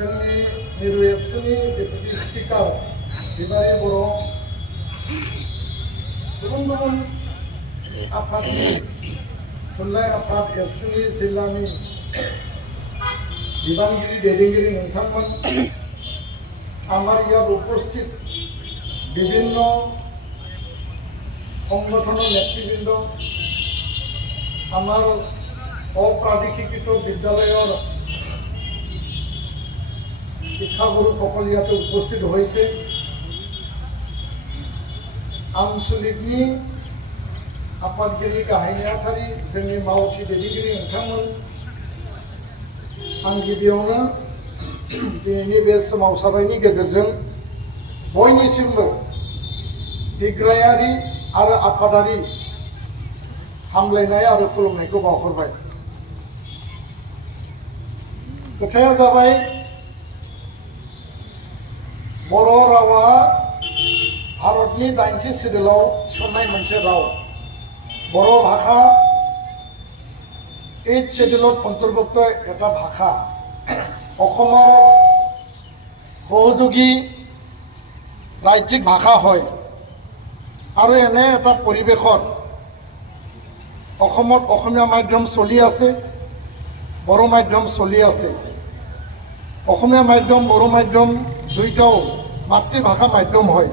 जोंनि मिरु एबसुनि डेपुटि स्पिकार बिबारि बर' गुबुन गुबुन आफादनि थुनलाइ आफाद एबसुनि जिल्लानि बिबानगिरि दैदेनगिरि नोंथांमोन আমার ইয়াত উপস্থিত বিভিন্ন সংগঠনের নেতৃবৃন্দ আমার অপ্রাদেশিকৃত বিদ্যালয়ের শিক্ষাগুরুসকল ইয়াতে উপস্থিত হয়েছে आंचलिकनि आफादगिरि गाहाय नेहाथारि जोंनि मावथि दैदेनगिरि नोंथांमोन आं गिबियावनो दिनैनि बे सोमावसारनायनि गेजेरजों बयनिसिमबो बिग्रायारि आरो आफादारि हामलायनाय आरो खुलुमनायखौ बावहरबाय। खोथाया जाबाय बर' रावा भारतनि 80 सिडुलाव थिसननाय मोनसे राव। बर' भाषा 8 सिडुলত अन्तर्भुक्त এটা भाषा। অসমৰ সহযোগী ৰাজ্যিক ভাষা হয় আৰু এনে এটা পৰিৱেশত অসমত অসমীয়া মাধ্যম চলি আছে, বড়ো মাধ্যম চলি আছে। অসমীয়া মাধ্যম বড়ো মাধ্যম দুইটাও মাতৃভাষা মাধ্যম হয়।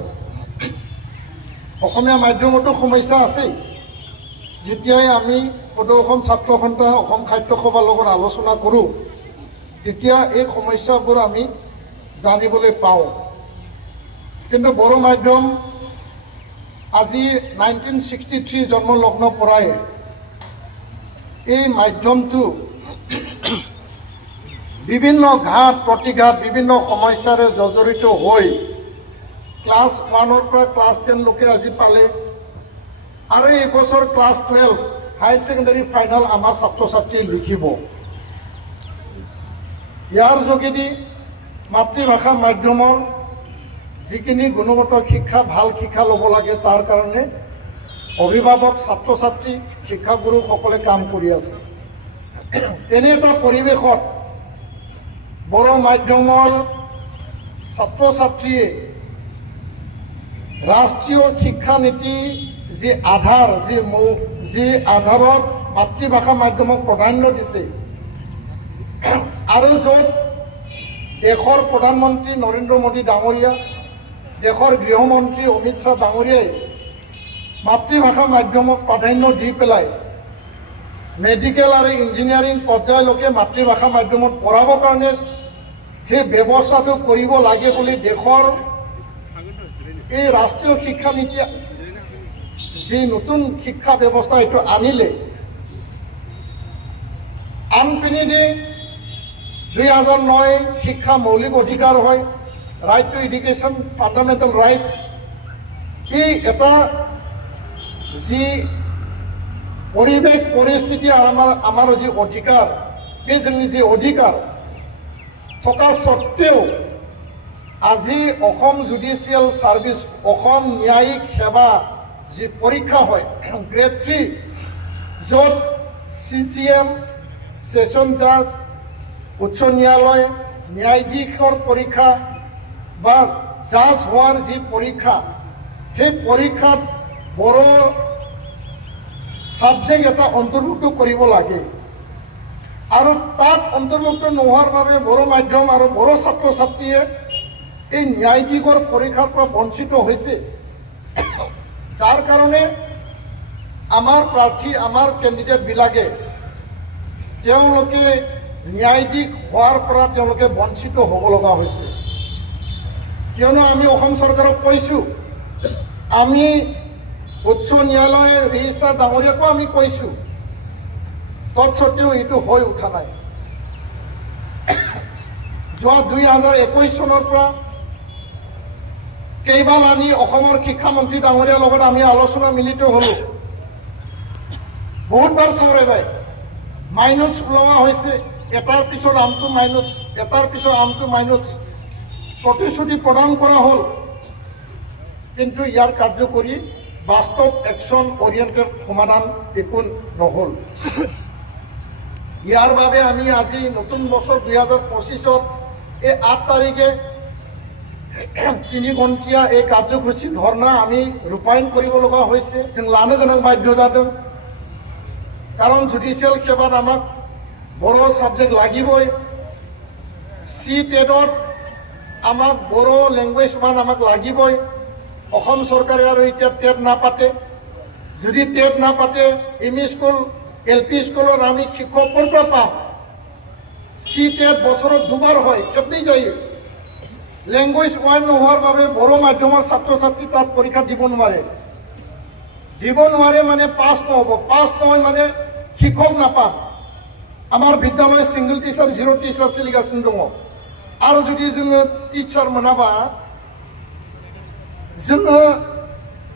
অসমীয়া মাধ্যমতো সমস্যা আছে। যেতিয়াই আমি সদৌ অসম ছাত্ৰ সন্থা অসম সাহিত্য সভাৰ লগত আলোচনা কৰোঁ তেতিয়া এই সমস্যাবোৰ আমি জানিবলৈ পাওঁ। কিন্তু বড়ো মাধ্যম আজি 1963 জন্মলগ্ন পৰাই এই মাধ্যমটো বিভিন্ন ঘাট প্ৰতিঘাত বিভিন্ন সমস্যাৰে জৰ্জৰিত হৈ ক্লাছ 1ৰ পৰা ক্লাছ 10 লৈকে আজি পালে আৰু এই বছৰ ক্লাছ 12 হাই সেকেন্ডাৰী ফাইনাল আমাৰ ছাত্ৰ ছাত্ৰী লিখিব। ইয়াৰ যোগেদি মাতৃভাষা মাধ্যমৰ যিখিনি গুণগত শিক্ষা ভাল শিক্ষা ল'ব লাগে তাৰ কাৰণে অভিভাৱক ছাত্ৰ ছাত্ৰী শিক্ষাগুৰুসকলে কাম কৰি আছে। এনে এটা পৰিৱেশত বড়ো মাধ্যমৰ ছাত্ৰ ছাত্ৰীয়ে ৰাষ্ট্ৰীয় শিক্ষা নীতি যি আধাৰ যি আধাৰত মাতৃভাষা মাধ্যমক প্ৰাধান্য দিছে আৰু য'ত দেশৰ প্ৰধানমন্ত্ৰী নৰেন্দ্ৰ মোদী ডাঙৰীয়া দেশৰ গৃহমন্ত্ৰী অমিত শ্বাহ ডাঙৰীয়াই মাতৃভাষা মাধ্যমক প্ৰাধান্য দি পেলাই মেডিকেল আৰু ইঞ্জিনিয়াৰিং পৰ্যায়লৈকে মাতৃভাষা মাধ্যমত পঢ়াবৰ কাৰণে সেই ব্যৱস্থাটো কৰিব লাগে বুলি দেশৰ এই ৰাষ্ট্ৰীয় শিক্ষা নীতি যি নতুন শিক্ষা ব্যৱস্থা এইটো আনিলে আনপিনে 2009 শিক্ষা মৌলিক অধিকাৰ হয়, right to education fundamental rights. এই এটা যি পৰিৱেশ পৰিস্থিতি আমাৰ যি অধিকাৰ এই যোননি যি অধিকাৰ থকা সত্ত্বেও আজি অসম জুডিচিয়েল সাৰ্ভিস অসম ন্যায়িক সেৱা যি পৰীক্ষা হয় গ্ৰেড 3 য'ত CCM সেশন জাজ উচ্চ ন্যায়ালয় ন্যায়াধীশৰ পৰীক্ষা বা জাজ হোৱাৰ যি পৰীক্ষা সেই পৰীক্ষাত বড়ো সাবজেক্ট এটা অন্তৰ্ভুক্ত কৰিব লাগে আৰু তাত অন্তৰ্ভুক্ত নোহোৱাৰ বাবে বড়ো মাধ্যম আৰু বড়ো ছাত্ৰ ছাত্ৰীয়ে এই ন্যায়াধীশৰ পৰীক্ষাৰ পৰা বঞ্চিত হৈছে। যাৰ কাৰণে আমাৰ প্ৰাৰ্থী আমাৰ কেণ্ডিডেট বিলাকে তেওঁলোকে ন্যায়াধীশ হোৱাৰ পৰা তেওঁলোকে বঞ্চিত হ'ব লগা হৈছে। কিয়নো আমি অসম চৰকাৰক কৈছোঁ, আমি উচ্চ ন্যায়ালয় ৰেজিষ্ট্ৰাৰ ডাঙৰীয়াকো আমি কৈছোঁ, তৎসত্ত্বেও এইটো হৈ উঠা নাই। যোৱা 2021 চনৰ পৰা কেইবাৰ আমি অসমৰ শিক্ষামন্ত্ৰী ডাঙৰীয়াৰ লগত আমি আলোচনা মিলিত হলো। বহুতবাৰ চাওৰাই মাইনছ ওলোৱা হৈছে, এটাৰ পিছত আনটো মাইনছ, এটাৰ পিছত আনটো মাইনছ প্ৰতিশ্ৰুতি প্ৰদান কৰা হ'ল, কিন্তু ইয়াৰ কাৰ্যকৰী বাস্তৱ একশ্যন অৰিয়েণ্টেড সমাধান একো নহ'ল। ইয়াৰ বাবে আমি আজি নতুন বছৰ 2025ত এই 8 তাৰিখে 3 ঘণ্টিয়া এই কাৰ্যসূচী ধৰ্ণা আমি ৰূপায়ণ কৰিব লগা হৈছে जों লানো गोनां বাধ্য जादों কাৰণ জুডিচিয়েল সেৱাত আমাক বড়ো সাবজেক্ট লাগিবই CTET-ত আমাক বড়ো ল্যাঙ্গুৱেজ মান আমাক লাগিবই অসম চৰকাৰে আৰু এতিয়া টেট নাপাতে যদি টেট নাপাতে এমই স্কুল এলপি স্কুলত আমি শিক্ষক ক'ৰ পৰা পাম CTET বছৰত দুবাৰ হয় কেপনি যায় ল্যাঙ্গুৱেজ ওয়ান নোহোৱাৰ বাবে বড়ো মাধ্যমৰ ছাত্ৰ ছাত্ৰী তাত পৰীক্ষা দিব নোৱাৰে মানে পাছ নহ'ব পাছ নহয় মানে শিক্ষক নাপাম আমাৰ বিদ্যালয় সিঙ্গল টিচাৰ জিৰ' টিচাৰ চলিগাसिनो দङ आरो जुदि जोङो टिचार मोनाबा जोङो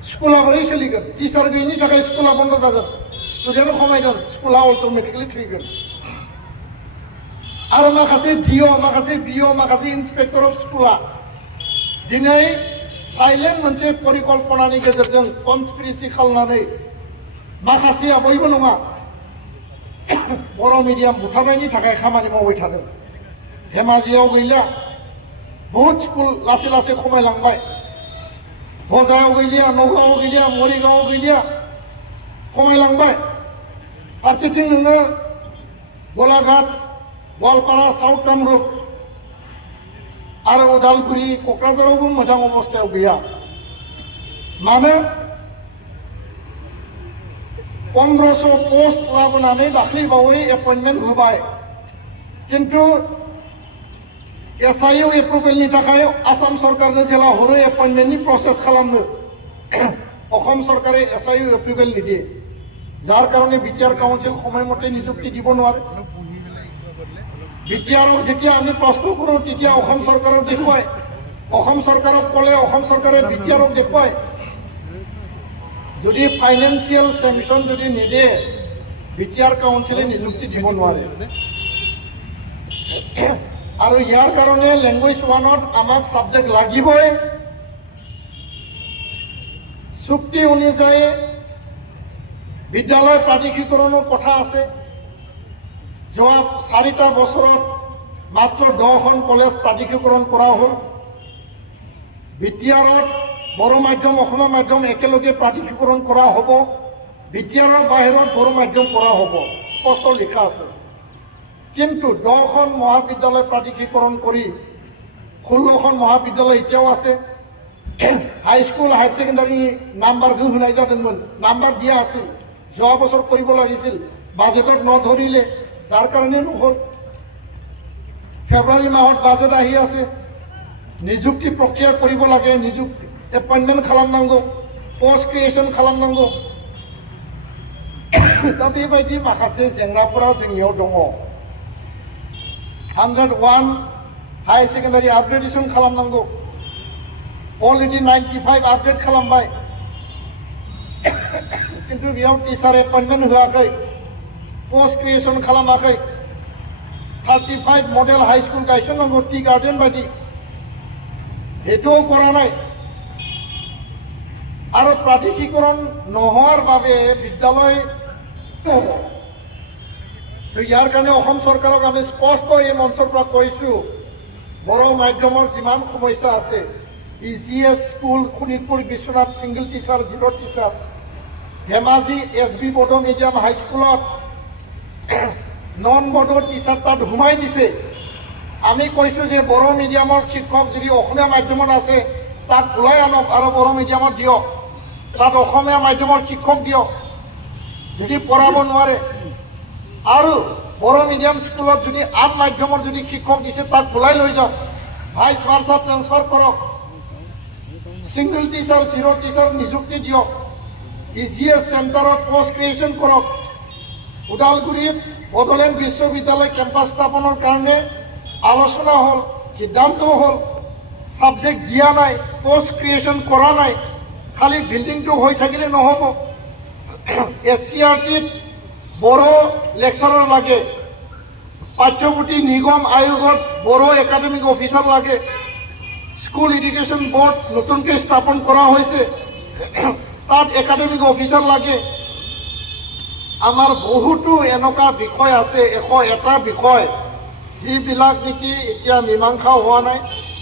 स्कुला बोरै सोलिगोन टिचार गैयिनि थाखाय स्कुला बन्द जागोन स्टुडेन्ट खमायगोन स्कुला अट'मेटिकलि थैगोन आरो माखासे डिअ माखासे बिअ माखासे इन्सपेक्टर अफ स्कुला दिनै साइलेन्ट मोनसे परिकल्पनानि गेजेरजों कनस्पिरेसि खालामनानै माखासेया बयबो नङा बर' मिडियाम बुथारनायनि थाखाय खामानि मावबाय थादों धेमाजियाव गैला बहुत स्कुल लासै लासै खमायलांबाय बजायाव गैलिया नगावआव गैलिया मरिगावआव गैलिया खमायलांबाय फारसेथिं नोङो गलाघाट गवालपारा साउथ कामरुप आरो उदालगुरि क'क्राझारावबो मोजां अबस्थायाव गैया मानो 1500 पोस्ट लाबोनानै दाख्लैबावै एपइन्टमेन्ट होबाय किन्तु SIU एप्रुभेलनि थाखाय आसाम सरकारनो जेला हरो एपइन्टमेन्टनि प्रसेस खालामनो অসম सरकारे SIU एप्रुभेल निदिये যাৰ কাৰণে বিটিআৰ কাউন্সিল সময়মতে নিযুক্তি দিব নোৱাৰে বিটিআৰক যেতিয়া আমি প্ৰশ্ন কৰোঁ তেতিয়া অসম চৰকাৰক দেখুৱায় অসম চৰকাৰক ক'লে অসম চৰকাৰে বিটিআৰক দেখুৱায় যদি ফাইনেন্সিয়েল স্যাংচন যদি নিদিয়ে বিটিআৰ কাউন্সিলে নিযুক্তি দিব নোৱাৰে আৰু ইয়াৰ কাৰণে ল্যাঙ্গুৱেজ ওয়ানত আমাক সাবজেক্ট লাগিবই চুক্তি অনুযায়ী বিদ্যালয় প্ৰাধিকৰণৰ কথা আছে যোৱা 4টা বছৰত মাত্ৰ 10খন কলেজ প্ৰাধিকৰণ কৰা হ'ল বিটিআৰত বড়ো মাধ্যম অসমীয়া মাধ্যম একেলগে প্ৰাধিকৰণ কৰা হ'ব বিটিআৰৰ বাহিৰত বড়ো মাধ্যম কৰা হ'ব স্পষ্ট লিখা আছে কিন্তু 10খন মহাবিদ্যালয় প্ৰাধিকৰণ কৰি 16খন মহাবিদ্যালয় এতিয়াও আছে হাই স্কুল হাই সেকেন্ডাৰি নাম্বাৰ গুণাই যাদोंमोन নাম্বাৰ দিয়া আছিল যোৱা বছৰ কৰিব লাগিছিল বাজেটত নধৰিলে যাৰ কাৰণে নহল ফেব্ৰুৱাৰী মাহত বাজেট আহি আছে নিযুক্তি প্ৰক্ৰিয়া কৰিব লাগে নিযুক্তি এপইন্টমেন্ট খালামनांगौ পোস্ট ক্ৰিয়েশন खालामनांगौ दा बेबायदि माखासे जेंनाफोरा जोंनियाव दङ 101 हाई सेकेन्डारि आपग्रेडेशन खालामनांगौ अलरेडि 95 आपग्रेड खालामबाय किन्तु बेयाव टिचार एपइन्टमेन्ट होआखै पोस्ट क्रिएशन खालामाखै 35 मडेल हाई स्कुल गायसननांगौ टी गार्डेन बायदि हेतु কৰা নাই আৰু প্ৰাধিকৰণ নোহোৱাৰ বাবে বিদ্যালয় তো ইয়াৰ কাৰণে অসম চৰকাৰক আমি স্পষ্ট এই মঞ্চৰ পৰা কৈছো বড়ো মাধ্যমৰ যিমান সমস্যা আছে EGS স্কুল খুনিতপুৰ Biswanath single teacher zero' teacher Dhemaji SB Bodo medium high স্কুলত নন বড়ো টিচাৰ তাত ঘুমাই দিছে আমি কৈছো যে বড়ো মিডিয়ামৰ শিক্ষক যদি অসমীয়া মাধ্যমত আছে তাক ওলাই আনক আৰু বড়ো মিডিয়ামত দিয়ক তাত অসমীয়া মাধ্যমৰ শিক্ষক দিয়ক যদি পঢ়াব নোৱাৰে আৰু বড়ো মিডিয়াম স্কুলত যদি আন মাধ্যমৰ যদি শিক্ষক দিছে তাক ওলাই লৈ যাওক ভাইস ভাৰ্সা ট্ৰান্সফাৰ কৰক সিঙ্গল টিচাৰ জিৰ' টিচাৰ নিযুক্তি দিয়ক EGS চেণ্টাৰত পোষ্ট ক্ৰিয়েশন কৰক উদালগুৰিত বড়োলেণ্ড বিশ্ববিদ্যালয় কেম্পাছ স্থাপনৰ কাৰণে আলোচনা হল সিদ্ধান্ত হল সাবজেক্ট দিয়া নাই পোস্ট ক্ৰিয়েশন কৰা নাই খালি বিল্ডিংটো হৈ থাকিলে নহব SCRT বড়ো লেকচাৰৰ লাগে পাঠ্যপুথি নিগম আয়োগত বড়ো একাডেমিক অফিসাৰ লাগে স্কুল এডুকেশন বোৰ্ড নতুনকৈ স্থাপন কৰা হৈছে তাত একাডেমিক অফিসাৰ লাগে আমাৰ বহুতো এনেকুৱা বিষয় আছে 101টা বিষয় যিবিলাক নেকি এতিয়া মীমাংসা হোৱা নাই,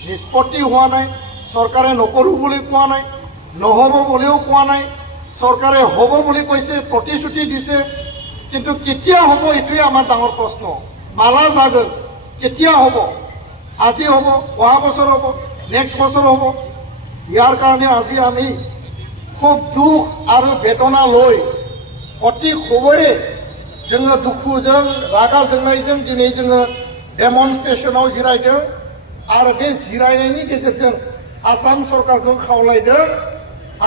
নিষ্পত্তি হোৱা নাই, চৰকাৰে নকৰোঁ বুলি কোৱা নাই, নহ'ব বুলিও কোৱা নাই, চৰকাৰে হ'ব বুলি কৈছে, প্ৰতিশ্ৰুতি দিছে, কিন্তু কেতিয়া হ'ব এইটোৱে আমাৰ ডাঙৰ প্ৰশ্ন। মালা জাগল কেতিয়া হ'ব? আজি হ'ব, অহা বছৰ হ'ব, নেক্সট বছৰ হ'ব। ইয়াৰ কাৰণে আজি আমি খুব দুখ আৰু বেদনা লৈ অতি খবৰে जोङो दुखुजों रागा जोंनायजों दिनै जोङो डेमनस्ट्रेशनाव जिरायदों आरो बे जिरायनायनि गेजेरजों आसाम सरकारखौ खावलायदों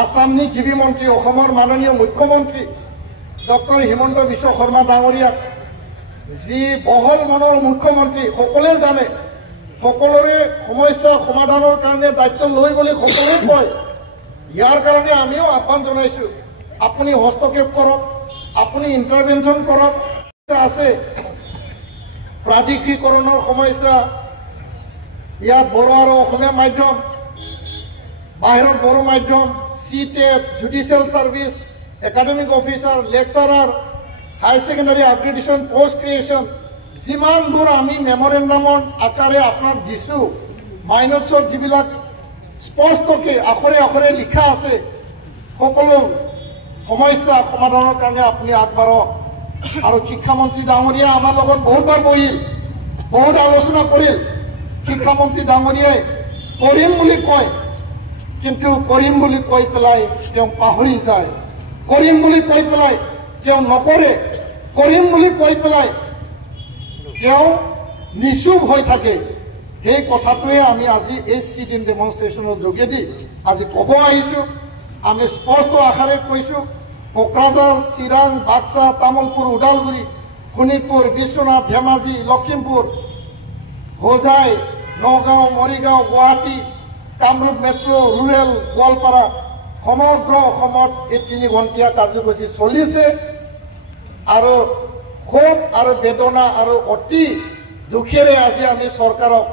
आसामनि गिबि मन्त्रि अखমৰ माननीय मुख्यमन्त्री डक्टर हिमন্ত বিশ্ব শৰ্মা ডাঙৰীয়াক যি বহল মনৰ মুখ্যমন্ত্ৰী সকলোৱে জানে সকলোৰে সমস্যা সমাধানৰ কাৰণে দায়িত্ব লৈ বুলি সকলোৱে কয় ইয়াৰ কাৰণে আমিও আহ্বান জনাইছো আপুনি হস্তক্ষেপ কৰক আপুনি ইন্টাৰভেনশন কৰক আছে প্ৰাধিকৰণৰ সমস্যা ইয়াত বড়ো আৰু অসমীয়া মাধ্যম বাহিৰত বড়ো মাধ্যম CTET judicial service academic officer lecturer high secondary upgradation post creation যিমান দূৰ আমি মেমৰেণ্ডামৰ আকাৰে আপোনাক দিছো মাইনটছত যিবিলাক স্পষ্টকৈ আখৰে আখৰে লিখা আছে সকলো সমস্যা সমাধানৰ কাৰণে আপুনি আগবাঢ়ক আৰু শিক্ষামন্ত্ৰী ডাঙৰীয়া আমাৰ লগত বহুতবাৰ বহিল বহুত আলোচনা কৰিল শিক্ষামন্ত্ৰী ডাঙৰীয়াই কৰিম বুলি কয় কিন্তু কৰিম বুলি কৈ পেলাই তেওঁ পাহৰি যায় কৰিম বুলি কৈ পেলাই তেওঁ নকৰে কৰিম বুলি কৈ পেলাই তেওঁ নিচুপ হৈ থাকে এই কথাটোৱে আমি আজি এই সিট ইন ডেমনস্ট্ৰেশনৰ যোগেদি আজি ক'ব আহিছো আমি স্পষ্ট আকাৰে কৈছো কোকৰাঝাৰ চিৰাং বাক্সা তামুলপুৰ উদালগুৰি শোণিতপুৰ বিশ্বনাথ ধেমাজি লখিমপুৰ হোজাই নগাঁও মৰিগাঁও গুৱাহাটী কামৰূপ মেট্ৰ ৰুৰেল গোৱালপাৰা সমগ্ৰ অসমত এই 3 ঘণ্টীয়া কাৰ্যসূচী চলিছে আৰু খুব আৰু বেদনা আৰু অতি দুখেৰে আজি আমি চৰকাৰক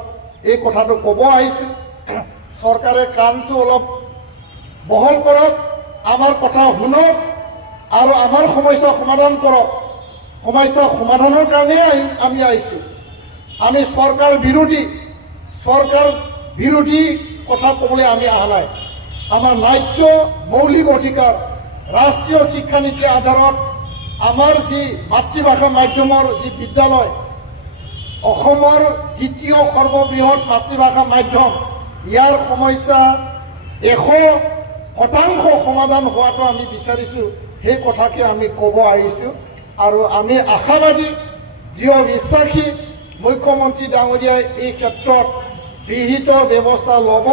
এই কথাটো ক'ব আহিছো চৰকাৰে কামটো অলপ বহল কৰক আমাৰ কথা শুনক আৰু আমাৰ সমস্যা সমাধান কৰক সমস্যা সমাধানৰ কাৰণে আমি আহিছো আমি চৰকাৰ বিৰোধী কথা ক'বলৈ আমি অহা নাই আমাৰ ন্যায্য মৌলিক অধিকাৰ ৰাষ্ট্ৰীয় শিক্ষানীতিৰ আধাৰত আমাৰ যি মাতৃভাষা মাধ্যমৰ যি বিদ্যালয় অসমৰ দ্বিতীয় সৰ্ববৃহৎ মাতৃভাষা মাধ্যম ইয়াৰ সমস্যা 100% সমাধান হোৱাটো আমি বিচাৰিছো সেই কথাকে আমি ক'ব আহিছো আৰু আমি আশাবাদী দৃঢ় বিশ্বাসী মুখ্যমন্ত্ৰী ডাঙৰীয়াই এই ক্ষেত্ৰত বিহিত ব্যৱস্থা ল'ব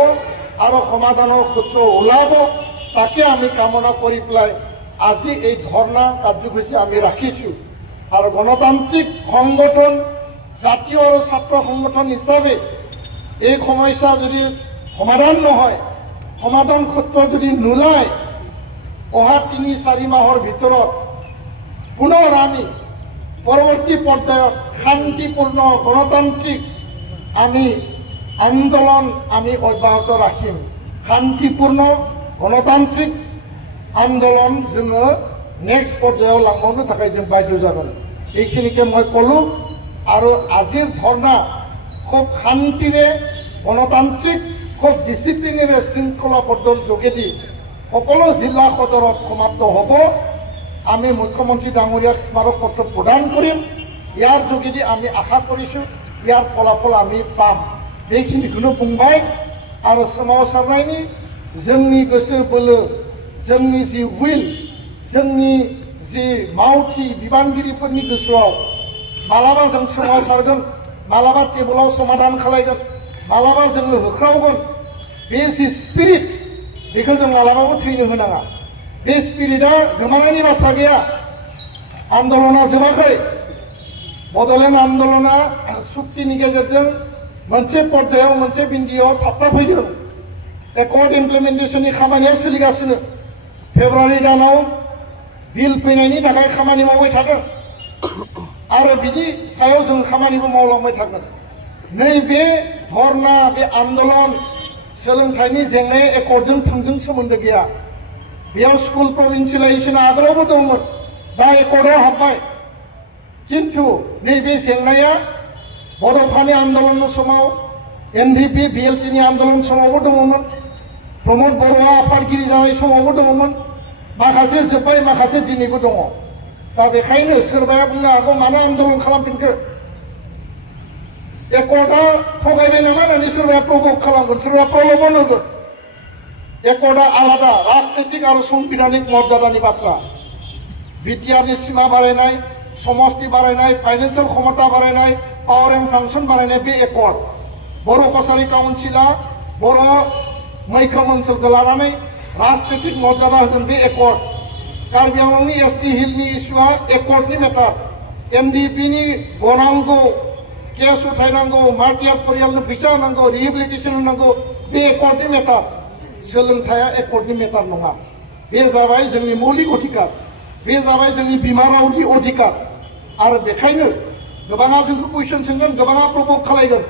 আৰু সমাধানৰ সূত্ৰ ওলাব তাকে আমি কামনা কৰি পেলাই আজি এই ধৰ্ণা কাৰ্যসূচী আমি ৰাখিছো আৰু গণতান্ত্ৰিক সংগঠন জাতীয় আৰু ছাত্ৰ সংগঠন হিচাপে এই সমস্যা যদি সমাধান নহয় সমাধান সূত্ৰ যদি নোলায় অহা 3-4 মাহৰ ভিতৰত পুনৰ আমি পৰৱৰ্তী পৰ্যায়ত শান্তিপূৰ্ণ গণতান্ত্ৰিক আমি আন্দোলন আমি অব্যাহত ৰাখিম শান্তিপূৰ্ণ গণতান্ত্ৰিক আন্দোলন जोङो নেক্সট পৰ্যায়ত লাংবনো থাকাই जों বাধ্য যাগोन এইখিনিকে মই ক'লো আৰু আজিৰ ধৰ্ণা খুব শান্তিৰে গণতান্ত্ৰিক খুব ডিসিপ্লিনেৰে শৃংখলাবদ্ধ যোগেদি সকলো জিলা সদৰত সমাপ্ত হ'ব আমি মুখ্যমন্ত্ৰী ডাঙৰীয়াক স্মাৰক পত্ৰ প্ৰদান কৰিম ইয়াৰ যোগেদি আমি আশা কৰিছো ইয়াৰ ফলাফল আমি পাম बेखिनिखौनो बुंबाय आरो सोमावसारनायनि जोंनि गोसो बोलो जोंनि जि उइल जोंनि जि मावथि बिबानगिरिफोरनि गोसोआव मालाबा जों सोमावसारगोन मालाबा टेबोलाव समाधान खालायगोन मालाबा जोङो होख्रावगोन बे जि स्पिरिट बेखौ जों मालाबाबो थैनो होनाङा बे स्पिरिटआ गोमानायनि बाथ्रा गैया आन्दोलना जोबाखै बड'लेण्ड आन्दोलना सुक्तिनि गेजेरजों मोनसे पर्यायाव मोनसे बिन्दोआव थाबथाफैदों एकर्ड इमप्लिमेन्टेशननि खामानिया सोलिगासिनो फेब्रुवारि दानाव बिल फैनायनि थाखाय खामानि मावबाय थादों आरो बिदि सायाव जों खामानिबो मावलांबाय थागोन नैबे धर्ना बे आन्दोलन सोलोंथाइनि जेंनाया एकर्डजों थोंजों सोमोन्दो गैया बेयाव स्कुल प्रभिन्सियेलाइजेसना आगोलावबो दंमोन दा एकर्डआव हाबबाय किन्तु नैबे जेंनाया बड'फानि आन्दलन समाव एनडिपि बिएलटिनि आन्दलन समावबो दङमोन प्रमद बर'आ आफादगिरि जानाय समावबो दङमोन माखासे जोब्बाय माखासे दिनैबो दङ दा बेखायनो सोरबाया बुंनो हागौ मानो आन्दलन खालामफिनखो एकर्डआ थगायबाय नामा होननानै सोरबाया प्रभ'क खालामगोन सोरबाया प्रल'भन होगोन एकर्डआ आलादा राजनैतिक आरो संबिधानिक मर्यादानि बाथ्रा बिटिआरनि सिमा बारायनाय समष्टि बारायनाय फाइनेन्सियेल क्षमता बारायनाय पावर एन्ड फांसन बारायनाय बे एकर्ड बर' कसारि काउन्सिला बर' मैखोम ओनसोलखौ लानानै राजनैतिक मर्यादा होगोन बे एकर्ड कार्बि आंलंनि एसटि हिलनि इस्युआ एकर्डनि मेटार एनडिपिनि गनांगौ केस उठायनांगौ मार्टियार परियालनो फैसा होनांगौ रिहेबिलिटेसन होनांगौ बे एकर्डनि मेटार सोलोंथाया एकर्डनि मेटार नङा बे जाबाय जोंनि मौलिक अधिकार बे जाबाय जोंनि बिमा रावनि अधिकार आरो बेखायनो गोबाङा जोंखौ कुइसन सोंगोन गोबाङा प्रभ'क खालायगोन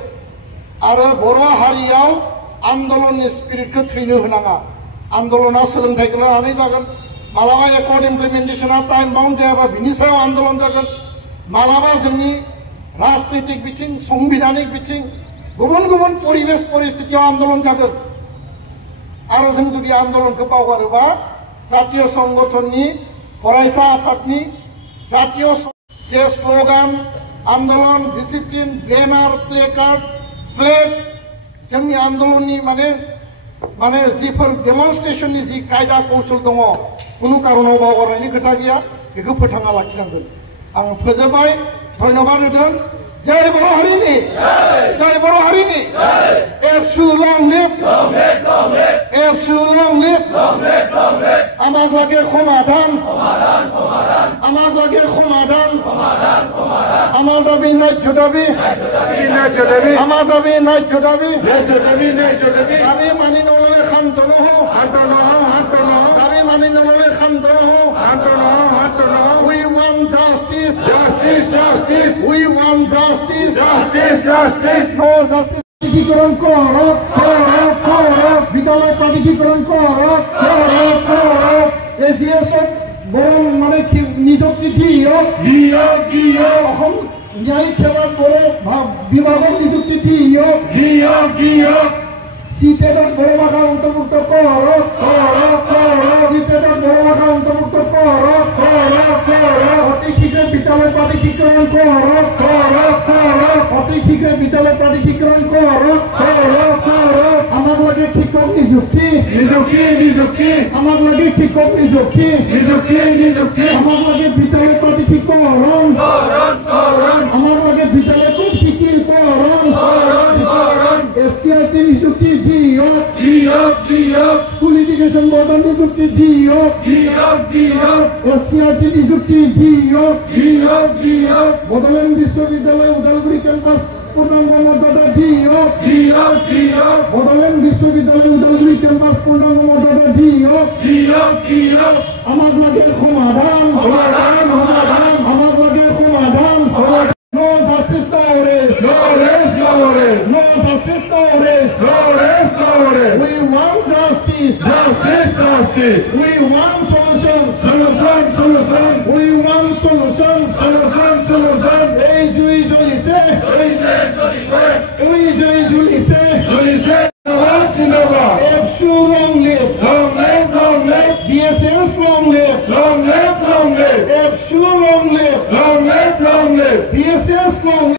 आरो बर' हारियाव आन्दलननि स्पिरिटखौ थैनो होनाङा आन्दलना सोलोंथाइखौ लानानै जागोन मालाबा एकर्ड इमप्लिमेन्टेसना टाइम बाउन्ड जायाबा बिनि सायाव आन्दलन जागोन मालाबा जोंनि राजनैतिक बिथिं संबिधानिक बिथिं गुबुन गुबुन परिबेश परिस्थितियाव आन्दलन जागोन आरो जों जुदि आन्दलनखौ बावगारोबा जातीय संगठननि फरायसा आफादनि जातीय जे स्लोगान आन्दलन डिसिप्लिन बेनार प्लेकार्ड फ्लेग जोंनि आन्दलननि माने जिफोर डेमनस्ट्रेशननि जि कायदा कौशल दङ कुनु कारनाव बावगारनायनि खोथा गैया बेखौ फोथांना लाखिनांगोन आं फोजोबबाय धन्यबाद होदों जय बर' हारिनि जय बर' हारिनि एबसु लं लिभ एबसु लं लिभ আমাক লাগে সমাধান আমাক লাগে সমাধান আমার দাবি ন্যায্য দাবি আমার দাবি ন্যায্য দাবি দাবি মানি নললে শান্ত নহও দাবি মানি নললে শান্ত নহও We want justice. We want justice. No justice. প্রাতিকীকরণ করো বিদ্যালয় প্রাতিকীকরণ করো এজিএছত বরং মানে নিযুক্তি দিয়ক অসম ন্যায়িক সেৱাত বড়ো বিভাগক নিযুক্তি দিয়ক সিটেটত বড়ো ভাষা অন্তৰ্ভুক্ত কৰক সিটেটত বড়ো ভাষা অন্তৰ্ভুক্ত কৰক অতি শীঘ্ৰে বিদ্যালয় প্ৰাধিকৰণ কৰক অতি শীঘ্ৰে বিদ্যালয় প্ৰাধিকৰণ কৰক আমাক লাগে শিক্ষক নিযুক্তি আমাক লাগে শিক্ষক নিযুক্তি আমাক লাগে বিদ্যালয় প্ৰাধিকৰণ আমাক লাগে বিদ্যালয় প্ৰাধিকৰণ এসসিআৰটি নিযুক্তি দিয়ক স্কুল এডুকেশন বোৰ্ডৰ নিযুক্তি দিয়ক এসসিআৰটি নিযুক্তি দিয়ক বড়োলেণ্ড বিশ্ববিদ্যালয় ওদালগুৰি কেম্পাছ পূৰ্ণাংগ মৰ্যাদা দিয়ক বড়োলেণ্ড বিশ্ববিদ্যালয় ওদালগুৰি কেম্পাছ পূৰ্ণাংগ মৰ্যাদা দিয়ক আমাক লাগে সমাধান আমাক লাগে সমাধান No justice, no arrest. No justice, no arrest. We want justice. We want solutions. We want solutions. We usually say.